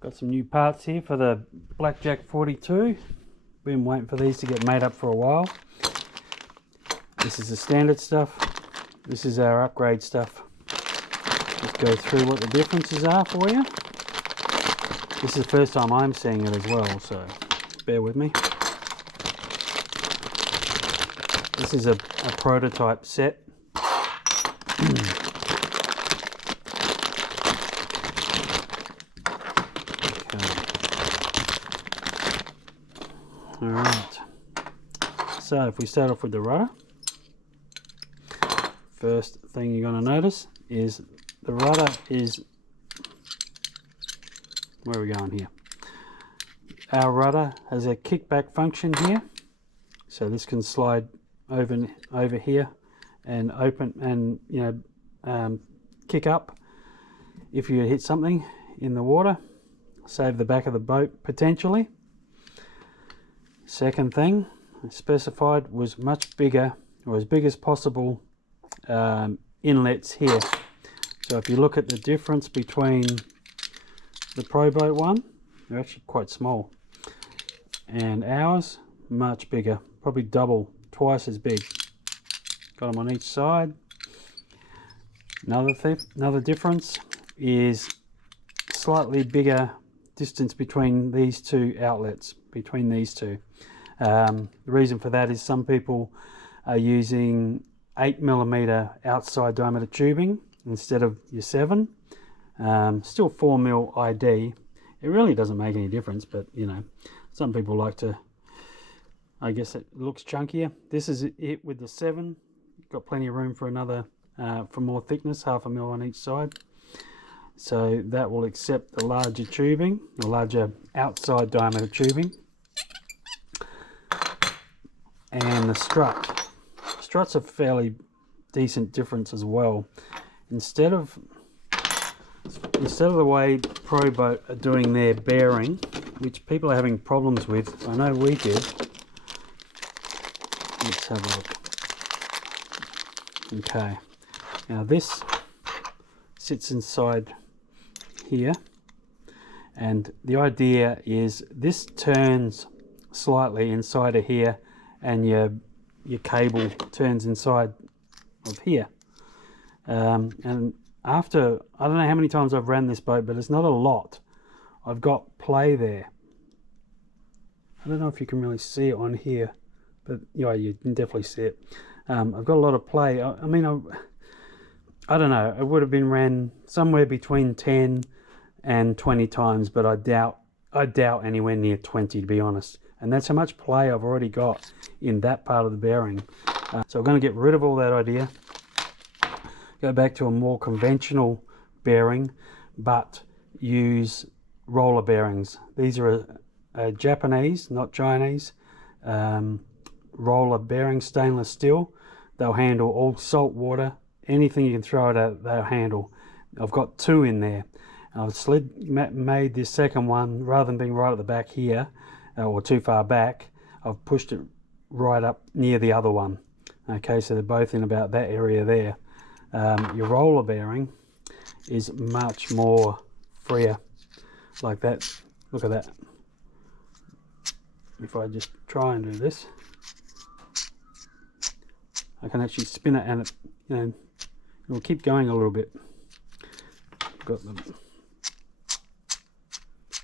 Got some new parts here for the Blackjack 42. Been waiting for these to get made up for a while. This is the standard stuff. This is our upgrade stuff. Just go through what the differences are for you. This is the first time I'm seeing it as well, so bear with me. This is a prototype set. Alright, so if we start off with the rudder, first thing you're going to notice is the rudder is, where are we going here? Our rudder has a kickback function here, so this can slide over here and open and kick up if you hit something in the water, save the back of the boat potentially. Second thing I specified was much bigger, or as big as possible, inlets here. So if you look at the difference between the Proboat one, they're actually quite small, and ours much bigger, probably double, twice as big. Got them on each side. Another difference is slightly bigger distance between these two outlets, between these two. The reason for that is some people are using 8mm outside diameter tubing instead of your 7. Still 4mm ID. It really doesn't make any difference, but you know, some people like to, I guess it looks chunkier. This is it with the 7. Got plenty of room for another, for more thickness, 1/2 mil on each side. So that will accept the larger tubing, the larger outside diameter tubing. And the strut. Strut's a fairly decent difference as well. Instead of the way Proboat are doing their bearing, which people are having problems with, I know we did. Let's have a look. Okay, now this sits inside here, and the idea is this turns slightly inside of here, and your cable turns inside of here. And after, I don't know how many times I've ran this boat, but it's not a lot. I've got play there. I don't know if you can really see it on here, but yeah, you can definitely see it. I've got a lot of play. I mean, I don't know, it would have been ran somewhere between 10 and 20 times, but I doubt anywhere near 20, to be honest. And that's how much play I've already got in that part of the bearing. So I'm going to get rid of all that idea, go back to a more conventional bearing, but use roller bearings. These are a Japanese, not Chinese, roller bearing, stainless steel. They'll handle all salt water, anything you can throw it at, they'll handle. I've got 2 in there. I've made this second one, rather than being right at the back here, or too far back, I've pushed it right up near the other one. Okay, so they're both in about that area there. Your roller bearing is much more freer, like that. Look at that. If I just try and do this, I can actually spin it, and it, you know, it will keep going a little bit. Got them.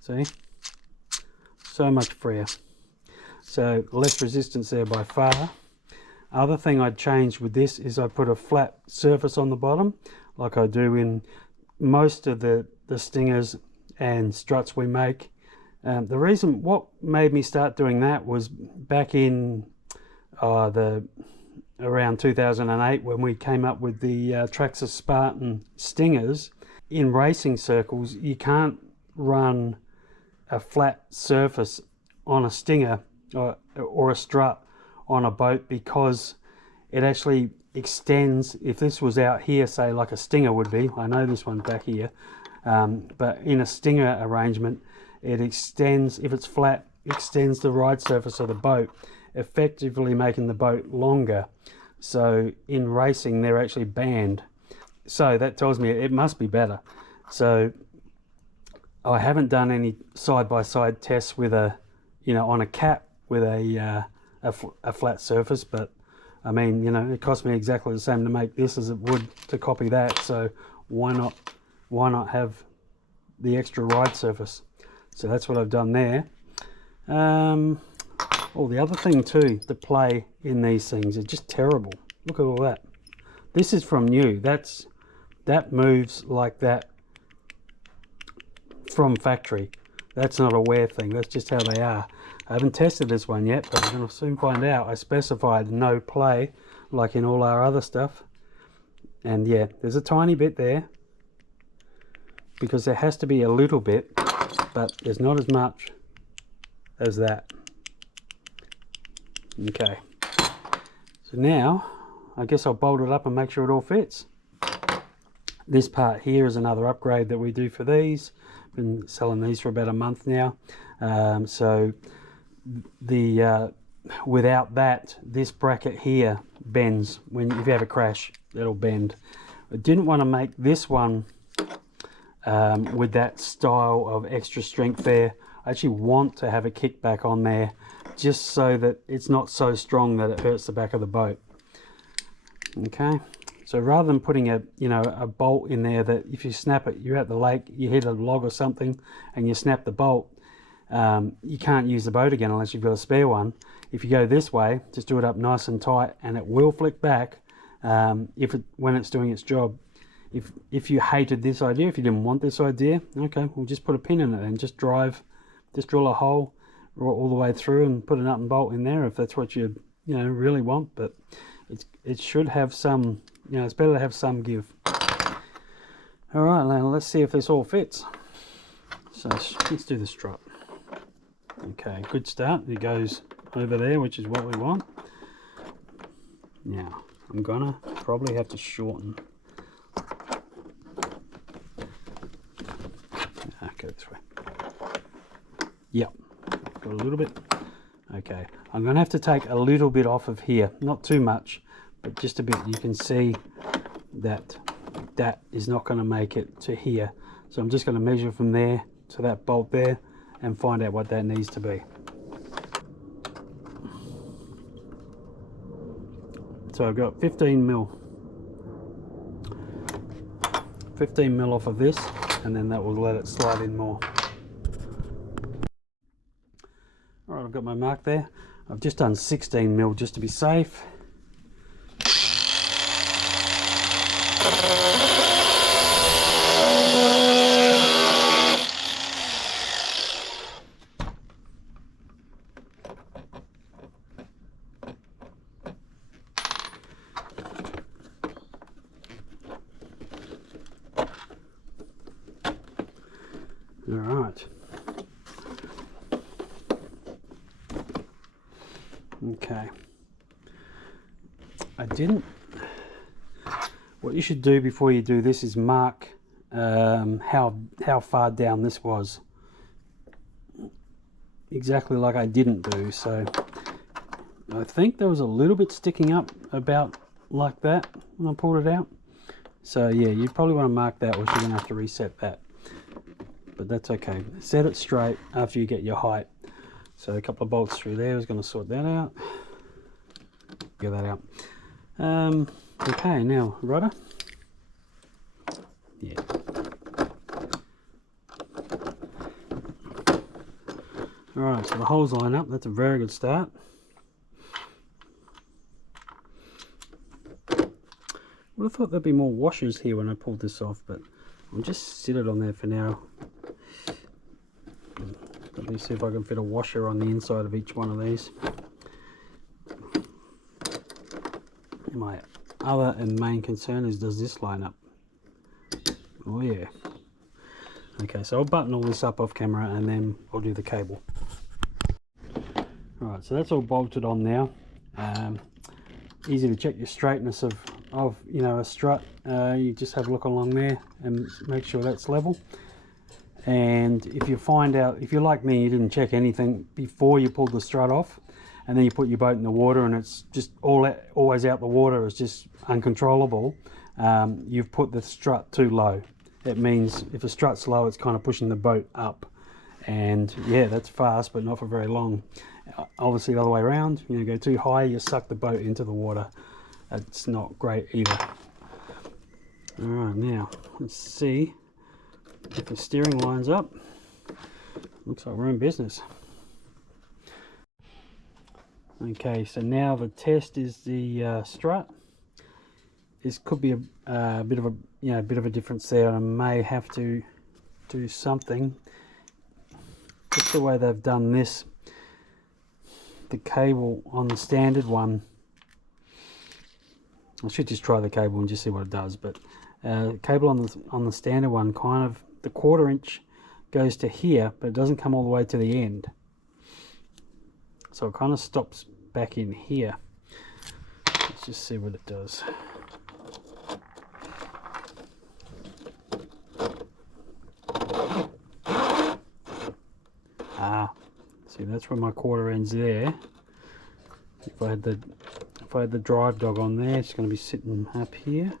See? So much freer. So less resistance there by far. Other thing I'd change with this is I put a flat surface on the bottom, like I do in most of the stingers and struts we make. The reason, what made me start doing that was back in around 2008, when we came up with the Traxxas Spartan stingers. In racing circles, you can't run a flat surface on a stinger or a strut on a boat, because it actually extends. If this was out here, say like a stinger would be, I know this one's back here, but in a stinger arrangement, it extends, if it's flat, extends the ride surface of the boat, effectively making the boat longer. So in racing, they're actually banned. So that tells me it must be better. So I haven't done any side-by-side tests with a, you know, on a cap with a flat surface, but I mean, you know, it cost me exactly the same to make this as it would to copy that, so why not have the extra ride surface? So that's what I've done there. Oh, the other thing too, the play in these things is just terrible. Look at all that. This is from new. That moves like that from factory. That's not a wear thing, that's just how they are. I haven't tested this one yet, but I'm going to soon find out. I specified no play like in all our other stuff, and yeah, there's a tiny bit there because there has to be a little bit, but there's not as much as that. Okay, so now I guess I'll bolt it up and make sure it all fits. This part here is another upgrade that we do for these. Been selling these for about a month now. So the without that, this bracket here bends. If you have a crash, it'll bend. I didn't want to make this one with that style of extra strength there. I actually want to have a kickback on there, just so that it's not so strong that it hurts the back of the boat. Okay. So rather than putting a bolt in there that if you snap it, you're at the lake, you hit a log or something and you snap the bolt, you can't use the boat again unless you've got a spare one. If you go this way, just do it up nice and tight and it will flick back when it's doing its job. If you hated this idea, if you didn't want this idea, okay, we'll just put a pin in it and just drill a hole all the way through and put a nut and bolt in there if that's what you really want. But it should have some, it's better to have some give. All right, now let's see if this all fits. So let's do the strut. Okay, good start. It goes over there, which is what we want. Now I'm gonna probably have to shorten. Go this way. Yep, got a little bit. Okay, I'm gonna have to take a little bit off of here, not too much, but just a bit. You can see that is not going to make it to here, so I'm just going to measure from there to that bolt there and find out what that needs to be. So I've got 15 mil off of this, and then that will let it slide in more. Alright, I've got my mark there. I've just done 16 mil just to be safe. All right. Okay. What you should do before you do this is mark how far down this was. Exactly like I didn't do. So I think there was a little bit sticking up about like that when I pulled it out. So yeah, you probably want to mark that, or you're going to have to reset that. But that's okay. Set it straight after you get your height. So a couple of bolts through there is going to sort that out. Get that out. Okay, now rudder. Yeah. Alright, so the holes line up. That's a very good start. Would have thought there'd be more washers here when I pulled this off, but I'll just sit it on there for now. Let me see if I can fit a washer on the inside of each one of these. My other and main concern is, does this line up? Oh yeah. Okay, so I'll button all this up off camera and then I'll do the cable. Alright, so that's all bolted on now. Easy to check your straightness of a strut. You just have a look along there and make sure that's level. And if you find out, if you're like me, you didn't check anything before you pulled the strut off, and then you put your boat in the water and it's just always out the water, it's just uncontrollable, you've put the strut too low. it means if the strut's low, it's kind of pushing the boat up. And yeah, that's fast, but not for very long. Obviously the other way around, you know, go too high, you suck the boat into the water. That's not great either. All right, now let's see if the steering lines up. Looks like we're in business. Okay, so now the test is the strut. This could be a bit of a, you know, a bit of a difference there, and I may have to do something. Just the way they've done this, the cable on the standard one, I should just try the cable and just see what it does, but cable on the standard one, kind of the 1/4 inch goes to here, but it doesn't come all the way to the end, so it kind of stops back in here. Let's just see what it does. See, that's where my 1/4 ends there. If I had the drive dog on there, it's going to be sitting up here.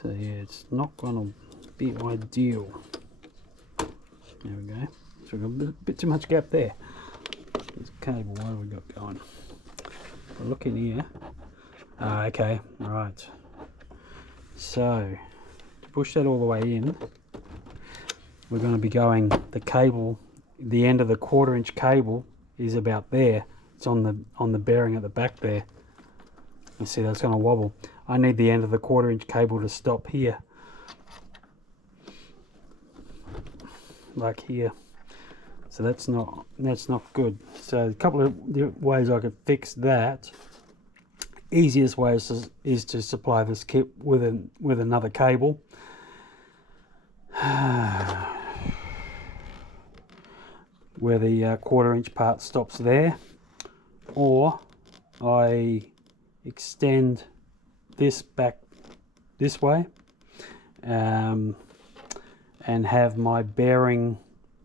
So yeah, it's not going to be ideal. There we go. So we've got a bit too much gap there. This cable, what have we got going? I'll look in here. Okay, right. So to push that all the way in, we're going to be going, the cable, the end of the 1/4 inch cable is about there. It's on the bearing at the back there. You see that's going to wobble. I need the end of the 1/4 inch cable to stop here, like here. So that's not good. So a couple of ways I could fix that. Easiest way is to supply this kit with another cable. Where the 1/4 inch part stops there, or I extend this back this way, and have my bearing,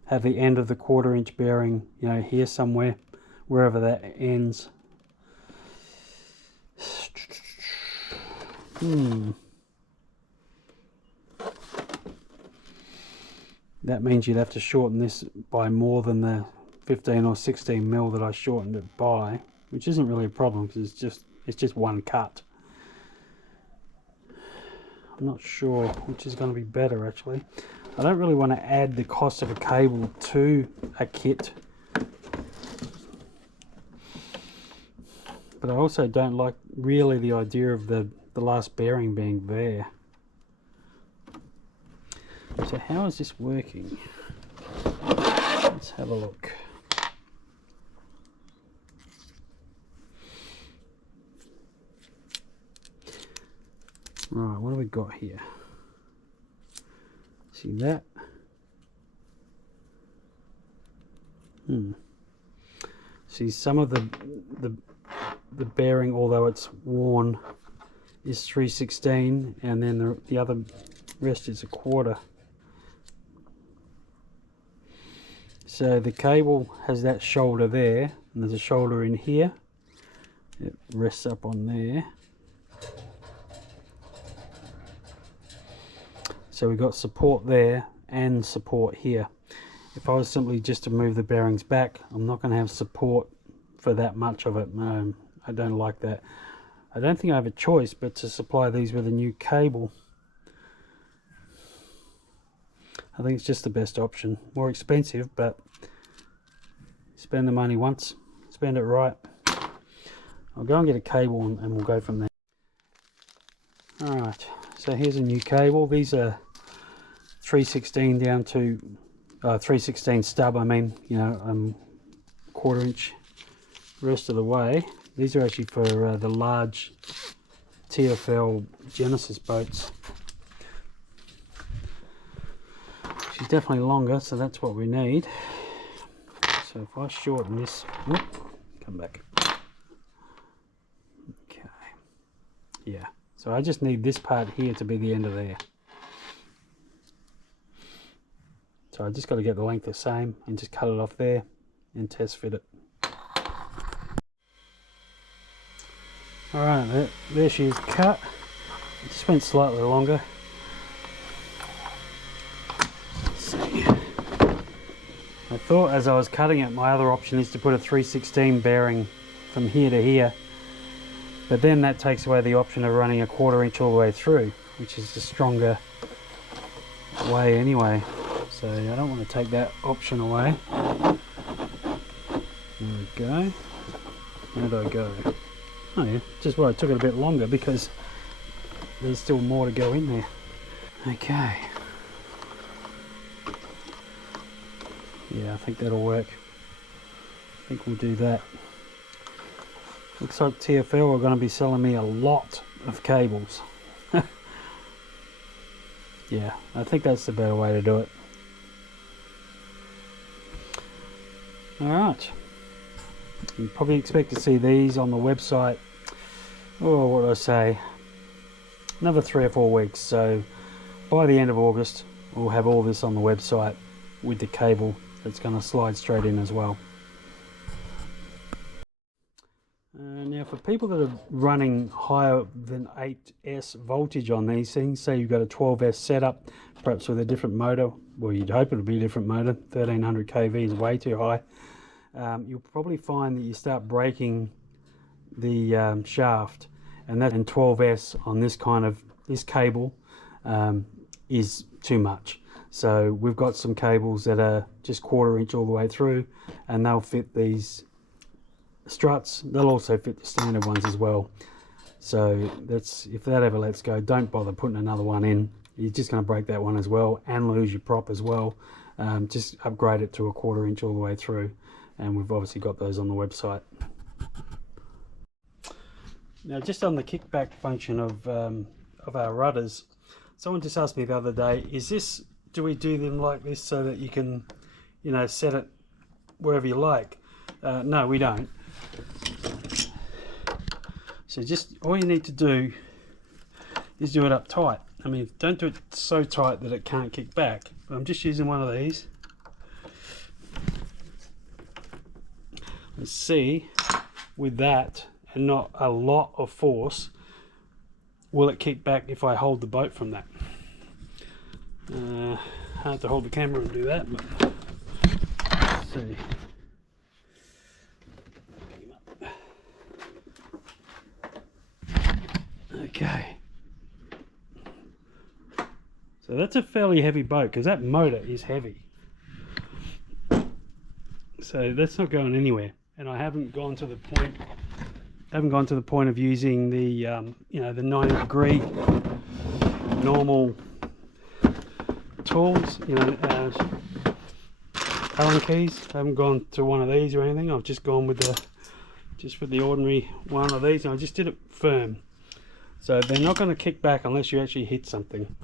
have the end of the 1/4 inch bearing, you know, here somewhere, wherever that ends. That means you'd have to shorten this by more than the 15 or 16 mil that I shortened it by, which isn't really a problem because it's just one cut. I'm not sure which is going to be better actually. I don't really want to add the cost of a cable to a kit, but I also don't like really the idea of the last bearing being there. So how is this working? Let's have a look. Right, what have we got here? See that? See, some of the bearing, although it's worn, is 3/16, and then the other rest is 1/4. So the cable has that shoulder there, and there's a shoulder in here. It rests up on there. So we've got support there and support here. If I was simply just to move the bearings back, I'm not going to have support for that much of it. No, I don't like that. I don't think I have a choice but to supply these with a new cable. I think it's just the best option. More expensive, but spend the money once, spend it right. I'll go and get a cable and we'll go from there. Alright, so here's a new cable. These are 3/16 down to 3/16 stub, I mean, you know, 1/4 inch rest of the way. These are actually for the large TFL Genesis boats. She's definitely longer, so that's what we need. So if I shorten this, whoop, come back. Okay, yeah. So I just need this part here to be the end of there. So I just got to get the length the same and just cut it off there and test fit it. Alright, there she is cut. It just went slightly longer. I thought as I was cutting it, my other option is to put a 3/16 bearing from here to here, but then that takes away the option of running a 1/4 inch all the way through, which is the stronger way anyway. So I don't want to take that option away. There we go. Where do I go? Oh yeah, just where I took it a bit longer because there's still more to go in there. Okay. Yeah, I think that'll work. I think we'll do that. Looks like TFL are going to be selling me a lot of cables. Yeah, I think that's the better way to do it. Alright. You probably expect to see these on the website, oh, what do I say, another 3 or 4 weeks. So by the end of August we'll have all this on the website with the cable that's going to slide straight in as well. Now for people that are running higher than 8S voltage on these things, say you've got a 12S setup, perhaps with a different motor, well you'd hope it would be a different motor, 1300 kV is way too high, you'll probably find that you start breaking the shaft, and 12S on this kind of cable is too much. So we've got some cables that are just 1/4 inch all the way through, and they'll fit these struts. They'll also fit the standard ones as well. So that's, if that ever lets go, don't bother putting another one in. You're just going to break that one as well and lose your prop as well. Just upgrade it to a 1/4 inch all the way through, and we've obviously got those on the website. Now just on the kickback function of our rudders, someone just asked me the other day, do we do them like this so that you can, you know, set it wherever you like? No, we don't. So just all you need to do is do it up tight. I mean, don't do it so tight that it can't kick back. I'm just using one of these. Let's see, with that and not a lot of force, will it kick back if I hold the boat from that? Hard to hold the camera and do that, but let's see. Okay, so that's a fairly heavy boat because that motor is heavy, so that's not going anywhere. And I haven't gone to the point of using the you know, the 90-degree normal tools, you know, Allen keys. I haven't gone to one of these or anything. I've just gone with the ordinary one of these, and I just did it firm. So they're not going to kick back unless you actually hit something.